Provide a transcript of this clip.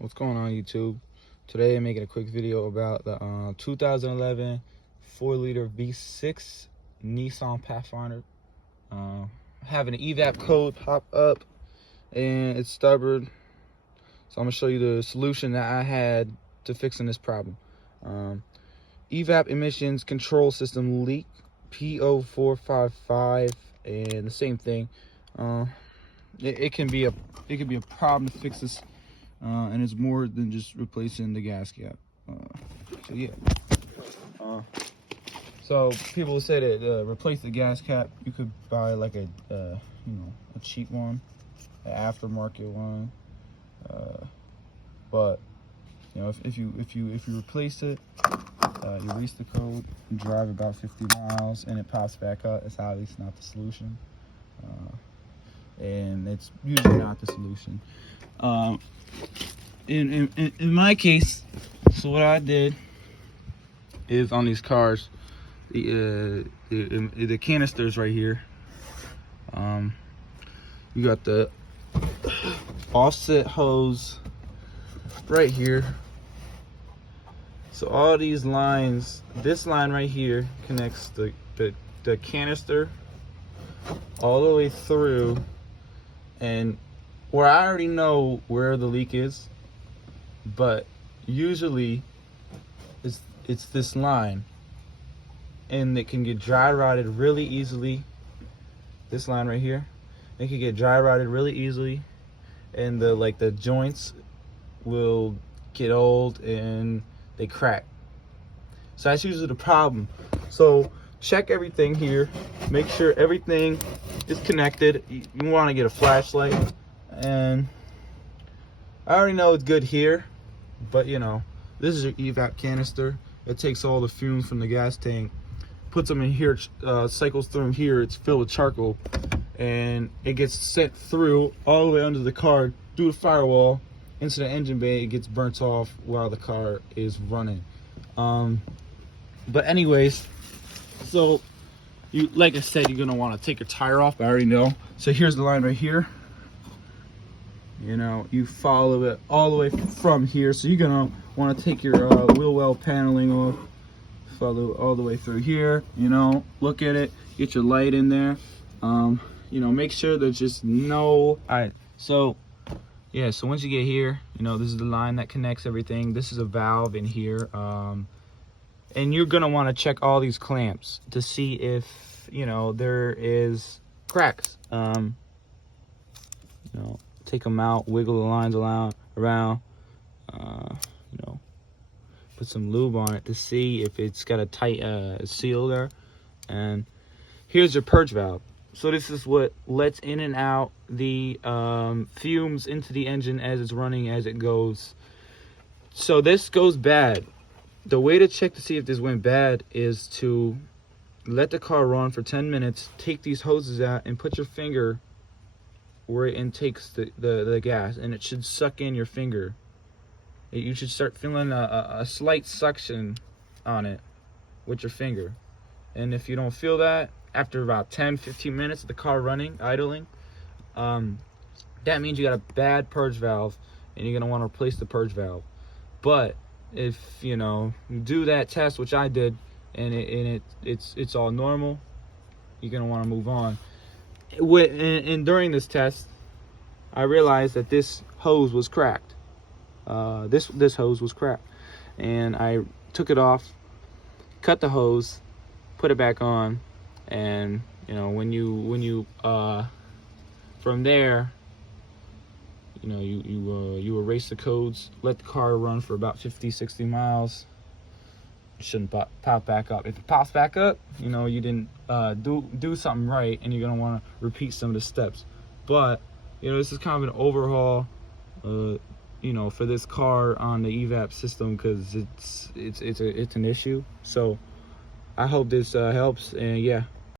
What's going on, YouTube? Today I'm making a quick video about the 2011 4-liter V6 Nissan Pathfinder. Having an EVAP code pop up and it's stubborn, so I'm gonna show you the solution that I had to fixing this problem. EVAP emissions control system leak P0455, and the same thing. It can be a problem to fix this. And it's more than just replacing the gas cap. So yeah. So people will say that replace the gas cap, you could buy like a a cheap one, an aftermarket one. But if you replace it, you reach the code, you drive about 50 miles, and it pops back up. It's obviously not the solution, and it's usually not the solution. In my case, so what I did is on these cars, the canisters right here, you got the offset hose right here. So all these lines, this line right here connects the canister all the way through, and where I already know where the leak is, but usually it's this line, and it can get dry rotted really easily. This line right here, it can get dry rotted really easily, and the joints will get old and they crack. So that's usually the problem. So check everything here, make sure everything is connected. You want to get a flashlight, and I already know it's good here, but this is your EVAP canister. It takes all the fumes from the gas tank, puts them in here, cycles through them here. It's filled with charcoal, and it gets sent through all the way under the car, through the firewall, into the engine bay. It gets burnt off while the car is running. But anyways, so like I said, you're gonna want to take your tire off. I already know. So here's the line right here. You follow it all the way from here. So you're gonna want to take your wheel well paneling off, follow all the way through here. Look at it, get your light in there. Make sure there's just no. So once you get here, this is the line that connects everything. This is a valve in here, and you're gonna want to check all these clamps to see if there is cracks. Take them out, wiggle the lines around, put some lube on it to see if it's got a tight seal there. And here's your purge valve. So this is what lets in and out the fumes into the engine as it's running, as it goes. So this goes bad. The way to check to see if this went bad is to let the car run for 10 minutes, take these hoses out, and put your finger where it intakes the gas, and it should suck in your finger. You should start feeling a slight suction on it with your finger. And if you don't feel that after about 10-15 minutes of the car running, idling, that means you got a bad purge valve, and you're gonna want to replace the purge valve. But if you do that test, which I did, and it's all normal, you're gonna want to move on. And during this test, I realized that this hose was cracked. This hose was cracked, and I took it off, cut the hose, put it back on, and when you from there, you erase the codes, let the car run for about 50-60 miles. It shouldn't pop back up. If it pops back up, you didn't do something right, and you're gonna want to repeat some of the steps. But this is kind of an overhaul, for this car on the EVAP system, because it's an issue. So I hope this helps, and yeah.